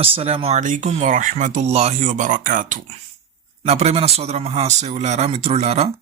అస్సలం అయికం వరహమతుల్లాహి వబర్కాతు. నా ప్రేమైన సోదర మహాశివులారా మిత్రులారా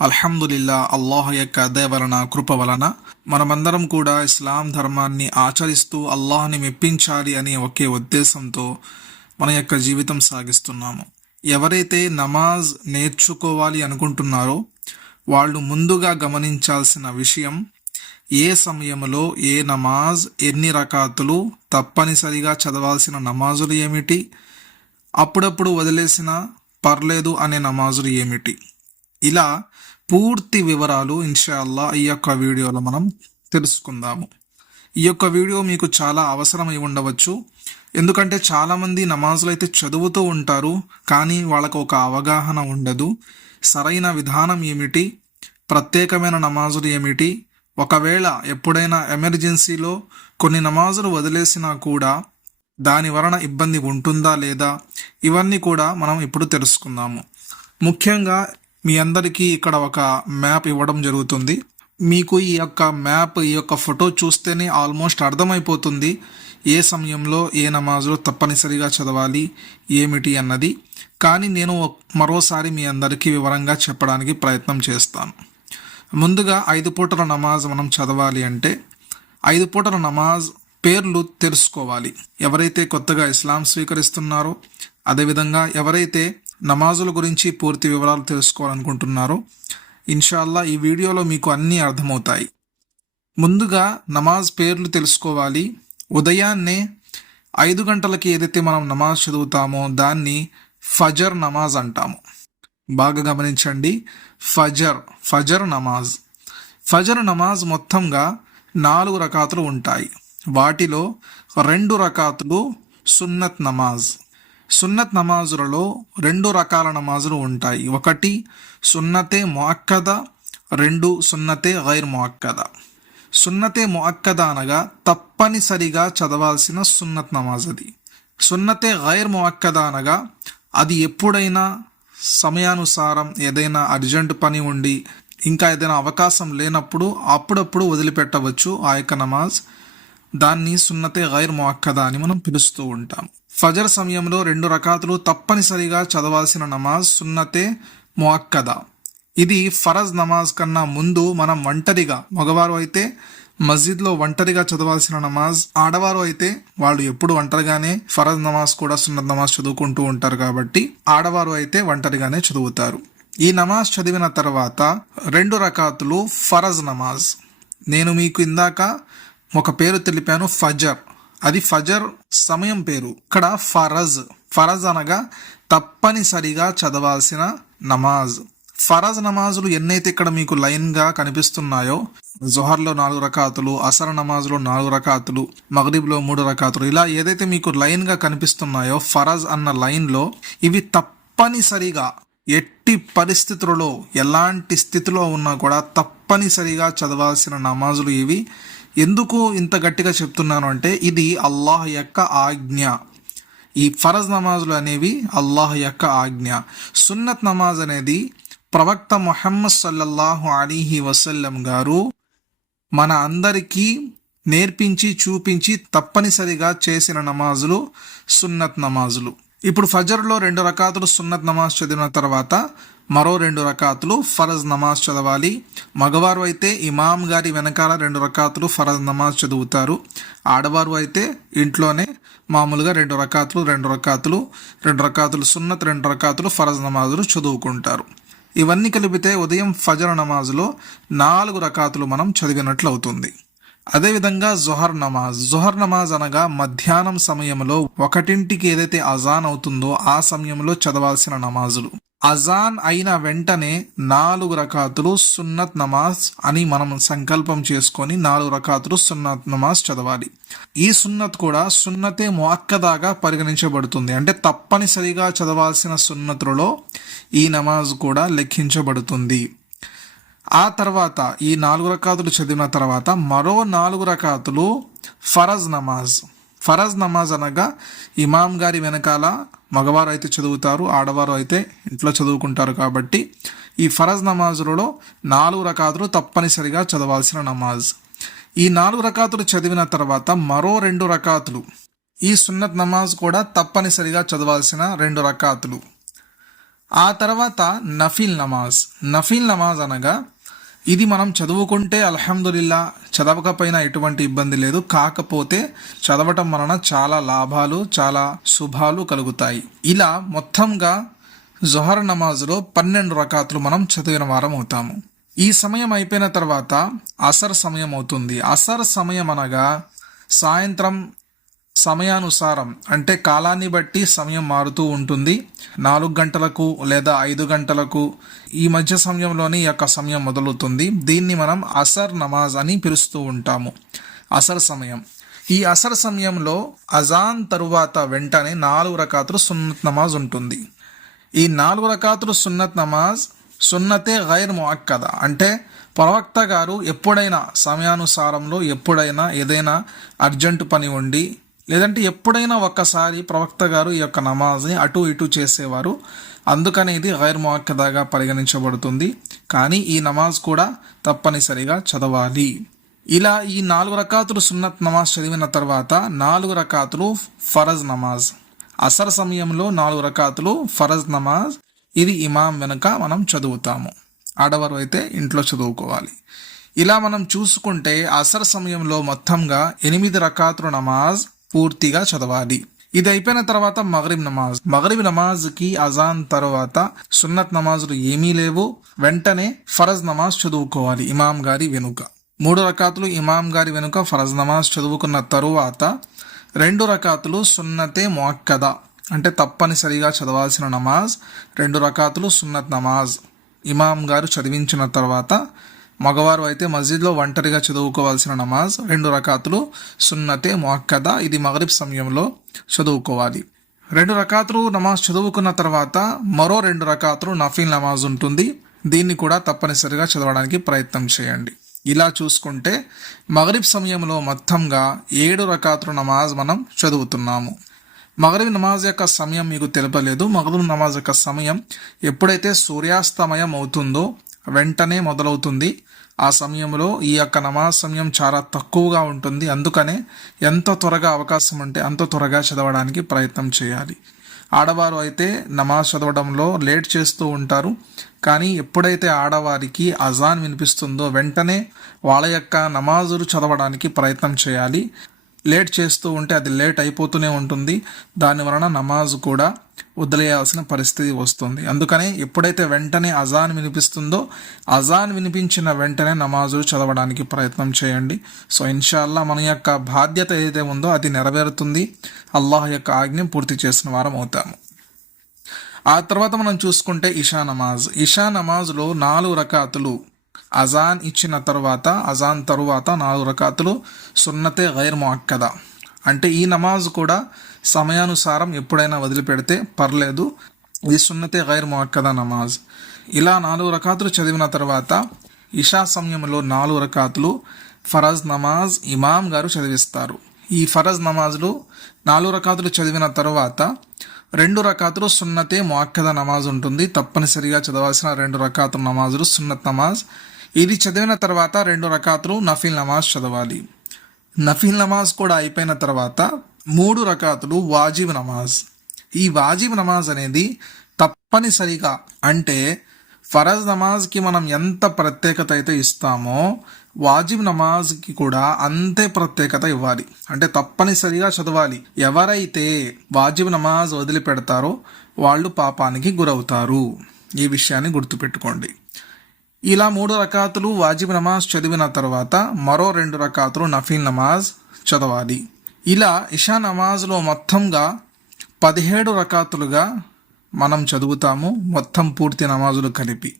అల్హమ్దులిల్లా అల్లాహ్ యొక్క దయ వలన కృప వలన మనమందరం కూడా ఇస్లాం ధర్మాన్ని ఆచరిస్తూ అల్లాహ్ని మెప్పించాలి అనే ఒకే ఉద్దేశంతో మన యొక్క జీవితం సాగిస్తున్నాము. ఎవరైతే నమాజ్ నేర్చుకోవాలి అనుకుంటున్నారో వాళ్ళు ముందుగా గమనించాల్సిన విషయం ఏ సమయంలో ఏ నమాజ్ ఎన్ని రకాతులు తప్పనిసరిగా చదవాల్సిన నమాజులు ఏమిటి? అప్పుడప్పుడు వదిలేసిన పర్లేదు అనే నమాజులు ఏమిటి? ఇలా పూర్తి వివరాలు ఇన్షాల్లా ఈ యొక్క వీడియోలో మనం తెలుసుకుందాము. ఈ యొక్క వీడియో మీకు చాలా అవసరమై ఉండవచ్చు. ఎందుకంటే చాలామంది నమాజులు అయితే చదువుతూ ఉంటారు కానీ వాళ్ళకు ఒక అవగాహన ఉండదు. సరైన విధానం ఏమిటి? ప్రత్యేకమైన నమాజులు ఏమిటి? ఒకవేళ ఎప్పుడైనా ఎమర్జెన్సీలో కొన్ని నమాజులు వదిలేసినా కూడా దాని వలన ఇబ్బంది ఉంటుందా లేదా ఇవన్నీ కూడా మనం ఇప్పుడు తెలుసుకుందాము. ముఖ్యంగా మీ అందరికీ ఇక్కడ ఒక మ్యాప్ ఇవ్వడం జరుగుతుంది. మీకు ఈ యొక్క మ్యాప్ ఈ యొక్క ఫోటో చూస్తేనే ఆల్మోస్ట్ అర్థమైపోతుంది ఏ సమయంలో ఏ నమాజులు తప్పనిసరిగా చదవాలి ఏమిటి అన్నది. కానీ నేను మరోసారి మీ అందరికీ వివరంగా చెప్పడానికి ప్రయత్నం చేస్తాను. ముందుగా ఐదు పూటల నమాజ్ మనం చదవాలి అంటే ఐదు పూటల నమాజ్ పేర్లు తెలుసుకోవాలి. ఎవరైతే కొత్తగా ఇస్లాం స్వీకరిస్తున్నారో అదేవిధంగా ఎవరైతే నమాజుల గురించి పూర్తి వివరాలు తెలుసుకోవాలనుకుంటున్నారో ఇన్షాల్లా ఈ వీడియోలో మీకు అన్నీ అర్థమవుతాయి. ముందుగా నమాజ్ పేర్లు తెలుసుకోవాలి. ఉదయాన్నే ఐదు గంటలకి ఏదైతే మనం నమాజ్ చదువుతామో దాన్ని ఫజర్ నమాజ్ అంటాము. బాగా గమనించండి. ఫజర్ ఫజర్ నమాజ్. ఫజర్ నమాజ్ మొత్తంగా నాలుగు రకాతులు ఉంటాయి. వాటిలో రెండు రకాతులు సున్నత్ నమాజ్. సున్నత్ నమాజులలో రెండు రకాల నమాజులు ఉంటాయి. ఒకటి సున్నతే మొక్కద రెండు సున్నతే గైర్ మొక్కద సున్నతే మొక్కద అనగా తప్పనిసరిగా చదవాల్సిన సున్నత్ నమాజ్ అది సున్నతే గైర్ మొక్కద అనగా అది ఎప్పుడైనా సమయానుసారం ఏదైనా అర్జెంట్ పని ఉండి ఇంకా ఏదైనా అవకాశం లేనప్పుడు అప్పుడప్పుడు వదిలిపెట్టవచ్చు ఆ యొక్క నమాజ్. దాన్ని సున్నతే గైర్ మొక్కదా అని మనం పిలుస్తూ ఉంటాం. ఫజర్ సమయంలో రెండు రకాతులు తప్పనిసరిగా చదవాల్సిన నమాజ్ సున్నతే మొక్కదా ఇది ఫరజ్ నమాజ్ కన్నా ముందు మనం ఒంటరిగా మగవారు అయితే మస్జిద్లో ఒంటరిగా చదవాల్సిన నమాజ్ ఆడవారు అయితే వాళ్ళు ఎప్పుడు ఒంటరిగానే ఫరద్ నమాజ్ కూడా సున్నత్ నమాజ్ చదువుకుంటూ ఉంటారు కాబట్టి ఆడవారు అయితే ఒంటరిగానే చదువుతారు. ఈ నమాజ్ చదివిన తర్వాత రెండు రకాతులు ఫరజ్ నమాజ్. నేను మీకు ఇందాక ఒక పేరు తెలిపాను ఫజర్. అది ఫజర్ సమయం పేరు. ఇక్కడ ఫరజ్ ఫరజ్ అనగా తప్పనిసరిగా చదవాల్సిన నమాజ్. ఫరాజ్ నమాజులు ఎన్నైతే ఇక్కడ మీకు లైన్గా కనిపిస్తున్నాయో జొహర్లో నాలుగు రకాతులు అసర నమాజ్లో నాలుగు రకాతులు మగరీబ్లో మూడు రకాతులు ఇలా ఏదైతే మీకు లైన్గా కనిపిస్తున్నాయో ఫరాజ్ అన్న లైన్లో ఇవి తప్పనిసరిగా ఎట్టి పరిస్థితులలో ఎలాంటి స్థితిలో ఉన్నా కూడా తప్పనిసరిగా చదవాల్సిన నమాజులు ఇవి. ఎందుకు ఇంత గట్టిగా చెప్తున్నాను అంటే ఇది అల్లాహ్ యొక్క ఆజ్ఞ. ఈ ఫరజ్ నమాజులు అనేవి అల్లాహ్ యొక్క ఆజ్ఞ. సున్నత్ నమాజ్ అనేది ప్రవక్త మొహమ్మద్ సల్లల్లాహు అలీహి వసల్లం గారు మన అందరికీ నేర్పించి చూపించి తప్పనిసరిగా చేసిన నమాజులు సున్నత్ నమాజులు. ఇప్పుడు ఫజర్లో రెండు రకాతులు సున్నత్ నమాజ్ చదివిన తర్వాత మరో రెండు రకాతులు ఫరజ్ నమాజ్ చదవాలి. మగవారు అయితే ఇమాం గారి వెనకాల రెండు రకాతులు ఫరజ్ నమాజ్ చదువుతారు. ఆడవారు అయితే ఇంట్లోనే మామూలుగా రెండు రకాతులు రెండు రకాతులు రెండు రకాతులు సున్నత్ రెండు రకాతులు ఫరజ్ నమాజులు చదువుకుంటారు. ఇవన్నీ కలిపితే ఉదయం ఫజర్ నమాజ్లో నాలుగు రకాతులు మనం చదివినట్లు అవుతుంది అదేవిధంగా జొహర్ నమాజ్. జొహర్ నమాజ్ అనగా మధ్యాహ్నం సమయంలో ఒకటింటికి ఏదైతే అజాన్ అవుతుందో ఆ సమయంలో చదవాల్సిన నమాజులు. అజాన్ అయిన వెంటనే నాలుగు రకాతులు సున్నత్ నమాజ్ అని మనం సంకల్పం చేసుకొని నాలుగు రకాతులు సున్నత్ నమాజ్ చదవాలి. ఈ సున్నత్ కూడా సున్నతే మొక్కదాగా పరిగణించబడుతుంది. అంటే తప్పనిసరిగా చదవాల్సిన సున్నతులలో ఈ నమాజ్ కూడా లెక్కించబడుతుంది. ఆ తర్వాత ఈ నాలుగు రకాతులు చదివిన తర్వాత మరో నాలుగు రకాతులు ఫరజ్ నమాజ్. ఫరజ్ నమాజ్ అనగా ఇమాం గారి వెనకాల మగవారు అయితే చదువుతారు ఆడవారు అయితే ఇంట్లో చదువుకుంటారు కాబట్టి ఈ ఫరజ్ నమాజులలో నాలుగు రకాతులు తప్పనిసరిగా చదవాల్సిన నమాజ్. ఈ నాలుగు రకాతులు చదివిన తర్వాత మరో రెండు రకాతులు. ఈ సున్నత్ నమాజ్ కూడా తప్పనిసరిగా చదవాల్సిన రెండు రకాతులు. ఆ తర్వాత నఫీల్ నమాజ్. నఫీల్ నమాజ్ అనగా ఇది మనం చదువుకుంటే అల్హమ్దులిల్లా చదవకపోయినా ఎటువంటి ఇబ్బంది లేదు. కాకపోతే చదవటం వలన చాలా లాభాలు చాలా శుభాలు కలుగుతాయి. ఇలా మొత్తంగా జొహర్ నమాజ్లో పన్నెండు రకాతులు మనం చదివిన వారం అవుతాము. ఈ సమయం అయిపోయిన తర్వాత అసర్ సమయం అవుతుంది. అసర్ సమయం అనగా సాయంత్రం సమయానుసారం అంటే కాలాన్ని బట్టి సమయం మారుతూ ఉంటుంది. నాలుగు గంటలకు లేదా ఐదు గంటలకు ఈ మధ్య సమయంలోనే ఈ యొక్క సమయం మొదలవుతుంది. దీన్ని మనం అసర్ నమాజ్ అని పిలుస్తూ ఉంటాము. అసర్ సమయం. ఈ అసర్ సమయంలో అజాన్ తరువాత వెంటనే నాలుగు రకాతులు సున్నత్ నమాజ్ ఉంటుంది. ఈ నాలుగు రకాతులు సున్నత్ నమాజ్ సున్నతే గైర్ ముఅక్కద. అంటే ప్రవక్త గారు ఎప్పుడైనా సమయానుసారంలో ఎప్పుడైనా ఏదైనా అర్జెంటు పని ఉండి లేదంటే ఎప్పుడైనా ఒక్కసారి ప్రవక్త గారు ఈ యొక్క నమాజ్ని అటు ఇటు చేసేవారు. అందుకనేది ఇది గైర్ ముఅక్కదాగా పరిగణించబడుతుంది. కానీ ఈ నమాజ్ కూడా తప్పనిసరిగా చదవాలి. ఇలా ఈ నాలుగు రకాతులు సున్నత్ నమాజ్ చదివిన తర్వాత నాలుగు రకాతులు ఫరజ్ నమాజ్. అసర్ సమయంలో నాలుగు రకాతులు ఫరజ్ నమాజ్. ఇది ఇమాం వెనుక మనం చదువుతాము. ఆడవారు అయితే ఇంట్లో చదువుకోవాలి. ఇలా మనం చూసుకుంటే అసర్ సమయంలో మొత్తంగా ఎనిమిది రకాతులు నమాజ్ పూర్తిగా చదవాలి. ఇది అయిపోయిన తర్వాత మగరిబ్ నమాజ్. మగరిబ్ నమాజ్కి అజాన్ తర్వాత సున్నత్ నమాజులు ఏమీ లేవు. వెంటనే ఫరజ్ నమాజ్ చదువుకోవాలి ఇమాం గారి వెనుక. మూడు రకాతులు ఇమాం గారి వెనుక ఫరజ్ నమాజ్ చదువుకున్న తరువాత రెండు రకాతులు సున్నతే మొక్కద అంటే తప్పనిసరిగా చదవాల్సిన నమాజ్. రెండు రకాతులు సున్నత్ నమాజ్. ఇమాం గారు చదివించిన తర్వాత మగవారు అయితే మస్జిద్లో ఒంటరిగా చదువుకోవాల్సిన నమాజ్ రెండు రకాతులు సున్నతే ముఅక్కద ఇది మగరిబ్ సమయంలో చదువుకోవాలి. రెండు రకాతులు నమాజ్ చదువుకున్న తర్వాత మరో రెండు రకాతులు నఫీల్ నమాజ్ ఉంటుంది. దీన్ని కూడా తప్పనిసరిగా చదవడానికి ప్రయత్నం చేయండి. ఇలా చూసుకుంటే మగరిబ్ సమయంలో మొత్తంగా ఏడు రకాతులు నమాజ్ మనం చదువుతున్నాము. మగరిబ్ నమాజ్ యొక్క సమయం మీకు తెలపలేదు. మగరిబ్ నమాజ్ యొక్క సమయం ఎప్పుడైతే సూర్యాస్తమయం అవుతుందో వెంటనే మొదలవుతుంది. ఆ సమయంలో ఈ యొక్క నమాజ్ సమయం చాలా తక్కువగా ఉంటుంది. అందుకనే ఎంత త్వరగా అవకాశం ఉంటే అంత త్వరగా చదవడానికి ప్రయత్నం చేయాలి. ఆడవారు అయితే నమాజ్ చదవడంలో లేట్ చేస్తూ ఉంటారు. కానీ ఎప్పుడైతే ఆడవారికి అజాన్ వినిపిస్తుందో వెంటనే వాళ్ళ యొక్క నమాజులు చదవడానికి ప్రయత్నం చేయాలి. లేట్ చేస్తూ ఉంటే అది లేట్ అయిపోతూనే ఉంటుంది. దాని వలన నమాజ్ కూడా వదిలేయాల్సిన పరిస్థితి వస్తుంది. అందుకని ఎప్పుడైతే వెంటనే అజాన్ వినిపిస్తుందో అజాన్ వినిపించిన వెంటనే నమాజులు చదవడానికి ప్రయత్నం చేయండి. సో ఇన్షాల్లా మన యొక్క బాధ్యత ఏదైతే ఉందో అది నెరవేరుతుంది. అల్లాహ్ యొక్క ఆజ్ఞ పూర్తి చేసిన వారం అవుతాము. ఆ తర్వాత మనం చూసుకుంటే ఇషా నమాజ్. ఇషా నమాజ్లో నాలుగు రకాతులు అజాన్ ఇచ్చిన తర్వాత అజాన్ తరువాత నాలుగు రకాతులు సున్నతే గైర్ ముఅక్కద. అంటే ఈ నమాజ్ కూడా సమయానుసారం ఎప్పుడైనా వదిలిపెడితే పర్లేదు. ఇది సున్నతే గైర్ ముఅక్కద నమాజ్. ఇలా నాలుగు రకాతులు చదివిన తర్వాత ఇషా సమయంలో నాలుగు రకాతులు ఫరజ్ నమాజ్ ఇమాం గారు చదివిస్తారు. ఈ ఫరజ్ నమాజ్లు నాలుగు రకాతులు చదివిన తర్వాత రెండు రకాతులు సున్నతే మొక్కద నమాజ్ ఉంటుంది. తప్పనిసరిగా చదవాల్సిన రెండు రకాతుల నమాజులు సున్నత్ నమాజ్ ఇది చదివిన తర్వాత రెండు రకాతులు నఫీల్ నమాజ్ చదవాలి. నఫీల్ నమాజ్ కూడా అయిపోయిన తర్వాత మూడు రకాతులు వాజిబ్ నమాజ్. ఈ వాజిబ్ నమాజ్ అనేది తప్పనిసరిగా అంటే ఫరజ్ నమాజ్కి మనం ఎంత ప్రత్యేకత అయితే ఇస్తామో వాజిబ్ నమాజ్కి కూడా అంతే ప్రత్యేకత ఇవ్వాలి. అంటే తప్పనిసరిగా చదవాలి. ఎవరైతే వాజిబ్ నమాజ్ వదిలిపెడతారో వాళ్ళు పాపానికి గురవుతారు. ఈ విషయాన్ని గుర్తుపెట్టుకోండి. ఇలా మూడు రకాతులు వాజిబ్ నమాజ్ చదివిన తర్వాత మరో రెండు రకాతులు నఫీల్ నమాజ్ చదవాలి. ఇలా ఇషా నమాజ్లో మొత్తంగా పదిహేడు రకాతులుగా మనం చదువుతాము. మొత్తం పూర్తి నమాజులు కలిపి.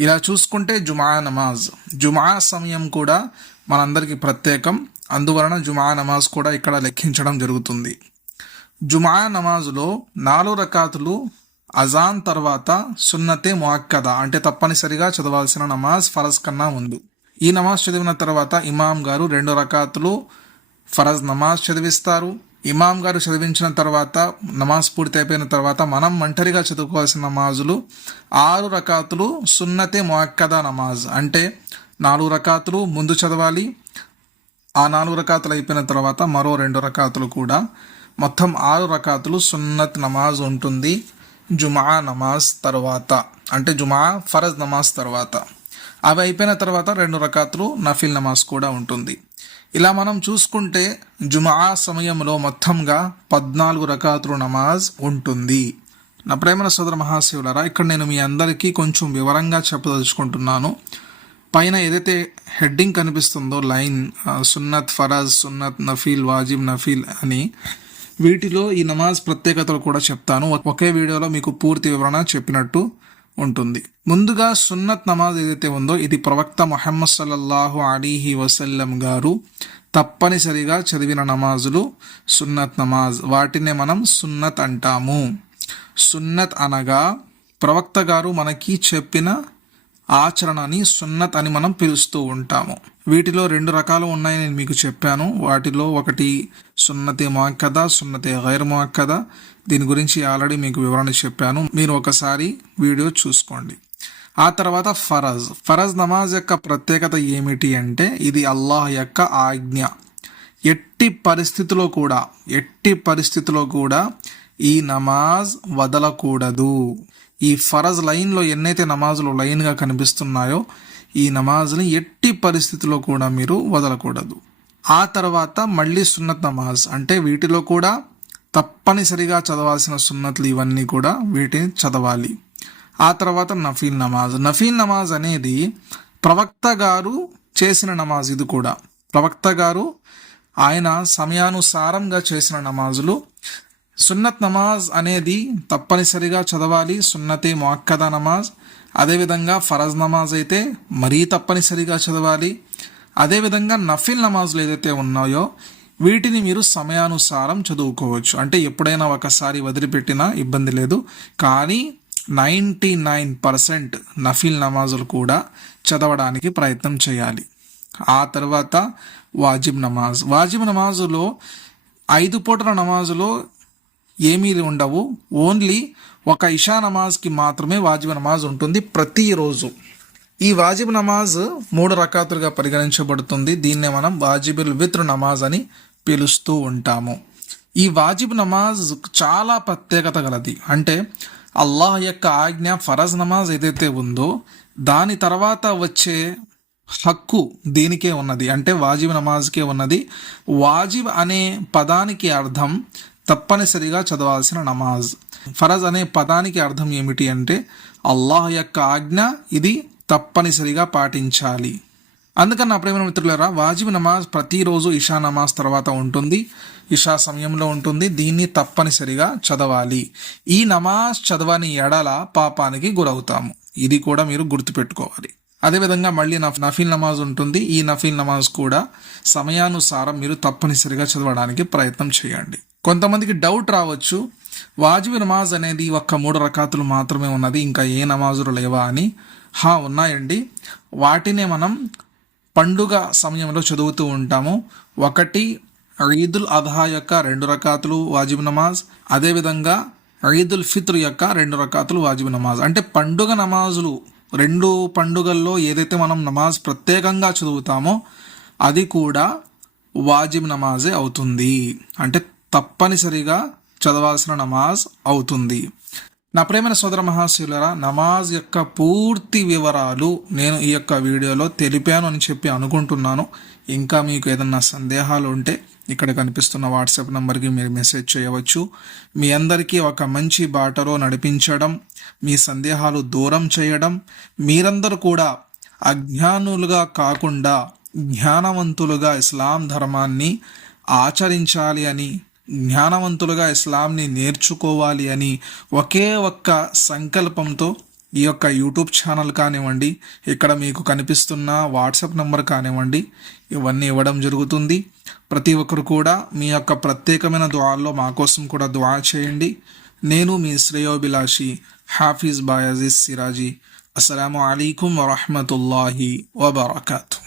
ఇలా చూసుకుంటే జుమా నమాజ్. జుమా సమయం కూడా మనందరికీ ప్రత్యేకం. అందువలన జుమా నమాజ్ కూడా ఇక్కడ లెక్కించడం జరుగుతుంది. జుమా నమాజులో నాలుగు రకాతులు అజాన్ తర్వాత సున్నతే ముఅక్కద అంటే తప్పనిసరిగా చదవాల్సిన నమాజ్ ఫరజ్ కన్నా ముందు. ఈ నమాజ్ చదివిన తర్వాత ఇమాం గారు రెండు రకాతులు ఫరజ్ నమాజ్ చదివిస్తారు. ఇమాం గారు చదివించిన తర్వాత నమాజ్ పూర్తి అయిపోయిన తర్వాత మనం ఒంటరిగా చదువుకోవాల్సిన నమాజులు ఆరు రకాతులు సున్నతే ముఅక్కద నమాజ్. అంటే నాలుగు రకాతులు ముందు చదవాలి ఆ నాలుగు రకాతులు అయిపోయిన తర్వాత మరో రెండు రకాతులు కూడా. మొత్తం ఆరు రకాతులు సున్నత్ నమాజ్ ఉంటుంది. జుమా నమాజ్ తర్వాత. అంటే జుమా ఫరజ్ నమాజ్ తర్వాత. అవి అయిపోయిన తర్వాత రెండు రకాతులు నఫిల్ నమాజ్ కూడా ఉంటుంది. ఇలా మనం చూసుకుంటే జుమా సమయంలో మొత్తంగా పద్నాలుగు రకాతులు నమాజ్ ఉంటుంది. నా ప్రేమల సోదర మహాశివులరా ఇక్కడ నేను మీ అందరికీ కొంచెం వివరంగా చెప్పదలుచుకుంటున్నాను. పైన ఏదైతే హెడ్డింగ్ కనిపిస్తుందో లైన్ సున్నత్ ఫరాజ్ సున్నత్ నఫీల్ వాజిబ్ నఫీల్ అని వీటిలో ఈ నమాజ్ ప్రత్యేకతలు కూడా చెప్తాను. ఒకే వీడియోలో మీకు పూర్తి వివరణ చెప్పినట్టు ఉంటుంది. ముందుగా సున్నత్ నమాజ్ ఏదైతే ఉందో ఇది ప్రవక్త మొహమ్మద్ సల్లల్లాహు అలీహి వసల్లం గారు తప్పనిసరిగా చదివిన నమాజులు సున్నత్ నమాజ్. వాటినే మనం సున్నత్ అంటాము. సున్నత్ అనగా ప్రవక్త గారు మనకి చెప్పిన ఆచరణని సున్నత్ అని మనం పిలుస్తూ ఉంటాము. వీటిలో రెండు రకాలు ఉన్నాయని నేను మీకు చెప్పాను. వాటిలో ఒకటి సున్నతి మొక్కద సున్నతి గైర్ మొక్కద దీని గురించి ఆల్రెడీ మీకు వివరణ చెప్పాను. మీరు ఒకసారి వీడియో చూసుకోండి. ఆ తర్వాత ఫరజ్. ఫరజ్ నమాజ్ యొక్క ప్రత్యేకత ఏమిటి అంటే ఇది అల్లాహ్ యొక్క ఆజ్ఞ. ఎట్టి పరిస్థితిలో కూడా ఎట్టి పరిస్థితిలో కూడా ఈ నమాజ్ వదలకూడదు. ఈ ఫరజ్ లైన్లో ఎన్నైతే నమాజులు లైన్గా కనిపిస్తున్నాయో ఈ నమాజ్ని ఎట్టి పరిస్థితిలో కూడా మీరు వదలకూడదు. ఆ తర్వాత మళ్ళీ సున్నత్ నమాజ్ అంటే వీటిలో కూడా తప్పనిసరిగా చదవాల్సిన సున్నత్లు ఇవన్నీ కూడా వీటిని చదవాలి. ఆ తర్వాత నఫీల్ నమాజ్. నఫీల్ నమాజ్ అనేది ప్రవక్త గారు చేసిన నమాజ్ ఇది కూడా. ప్రవక్త గారు ఆయన సమయానుసారంగా చేసిన నమాజులు సున్నత్ నమాజ్ అనేది తప్పనిసరిగా చదవాలి. సున్నతే మొక్కద నమాజ్. అదేవిధంగా ఫరజ్ నమాజ్ అయితే మరీ తప్పనిసరిగా చదవాలి. అదేవిధంగా నఫిల్ నమాజ్లు ఏదైతే ఉన్నాయో వీటిని మీరు సమయానుసారం చదువుకోవచ్చు. అంటే ఎప్పుడైనా ఒకసారి వదిలిపెట్టినా ఇబ్బంది లేదు. కానీ నైంటీ నైన్ పర్సెంట్ నఫిల్ నమాజులు కూడా చదవడానికి ప్రయత్నం చేయాలి. ఆ తర్వాత వాజిబ్ నమాజ్. వాజిబ్ నమాజులో ఐదు పూటల నమాజులో ఏమీ ఉండవు. ఓన్లీ ఒక ఇషా నమాజ్కి మాత్రమే వాజిబ్ నమాజ్ ఉంటుంది ప్రతిరోజు. ఈ వాజిబ్ నమాజ్ మూడు రకాతులుగా పరిగణించబడుతుంది. దీన్నే మనం వాజిబుల్ విత్ర నమాజ్ అని పిలుస్తూ ఉంటాము. ఈ వాజిబ్ నమాజ్ చాలా ప్రత్యేకత గలది. అంటే అల్లాహ్ యొక్క ఆజ్ఞ ఫరజ్ నమాజ్ ఏదైతే ఉందో దాని తర్వాత వచ్చే హక్కు దీనికే ఉన్నది. అంటే వాజిబ్ నమాజ్కే ఉన్నది. వాజిబ్ అనే పదానికి అర్థం తప్పనిసరిగా చదవాల్సిన నమాజ్. ఫరజ్ అనే పదానికి అర్థం ఏమిటి అంటే అల్లాహ్ యొక్క ఆజ్ఞ ఇది తప్పనిసరిగా పాటించాలి. అందుకని నా ప్రేమ మిత్రులరా వాజిబ్ నమాజ్ ప్రతిరోజు ఇషా నమాజ్ తర్వాత ఉంటుంది. ఇషా సమయంలో ఉంటుంది. దీన్ని తప్పనిసరిగా చదవాలి. ఈ నమాజ్ చదవని ఎడల పాపానికి గురవుతాము. ఇది కూడా మీరు గుర్తుపెట్టుకోవాలి. అదేవిధంగా మళ్ళీ నఫీల్ నమాజ్ ఉంటుంది. ఈ నఫీల్ నమాజ్ కూడా సమయానుసారం మీరు తప్పనిసరిగా చదవడానికి ప్రయత్నం చేయండి. కొంతమందికి డౌట్ రావచ్చు వాజిబ్ నమాజ్ అనేది ఒక్క మూడు రకాతులు మాత్రమే ఉన్నది ఇంకా ఏ నమాజులు లేవా అని. హా ఉన్నాయండి. వాటినే మనం పండుగ సమయంలో చదువుతూ ఉంటాము. ఒకటి ఈదుల్ అధా యొక్క రెండు రకాతులు వాజిబ్ నమాజ్ అదేవిధంగా ఈదుల్ ఫిత్ర్ యొక్క రెండు రకాతులు వాజిబ్ నమాజ్. అంటే పండుగ నమాజులు రెండు పండుగల్లో ఏదైతే మనం నమాజ్ ప్రత్యేకంగా చదువుతామో అది కూడా వాజిబ్ నమాజే అవుతుంది. అంటే తప్పనిసరిగా చదవాల్సిన నమాజ్ అవుతుంది. నా ప్రేమైన సోదర మహాశివులరా నమాజ్ యొక్క పూర్తి వివరాలు నేను ఈ యొక్క వీడియోలో తెలిపాను అని చెప్పి అనుకుంటున్నాను. ఇంకా మీకు ఏదన్నా సందేహాలు ఉంటే ఇక్కడ కనిపిస్తున్న వాట్సాప్ నెంబర్కి మీరు మెసేజ్ చేయవచ్చు. మీ అందరికీ ఒక మంచి బాటలో నడిపించడం మీ సందేహాలు దూరం చేయడం మీరందరూ కూడా అజ్ఞానులుగా కాకుండా జ్ఞానవంతులుగా ఇస్లాం ధర్మాన్ని ఆచరించాలి అని జ్ఞానవంతులుగా ఇస్లాంని నేర్చుకోవాలి అని ఒకే ఒక్క సంకల్పంతో ఈ యొక్క యూట్యూబ్ ఛానల్ కానివ్వండి ఇక్కడ మీకు కనిపిస్తున్న వాట్సాప్ నెంబర్ కానివ్వండి ఇవన్నీ ఇవ్వడం జరుగుతుంది. ప్రతి ఒక్కరు కూడా మీ యొక్క ప్రత్యేకమైన దువాల్లో మా కోసం కూడా ద్వా చేయండి. నేను మీ శ్రేయోభిలాషి హాఫీజ్ బాయజీజ్ సిరాజీ. అస్సలం అయికం వరహమతుల్లాహి వబర్కాతు.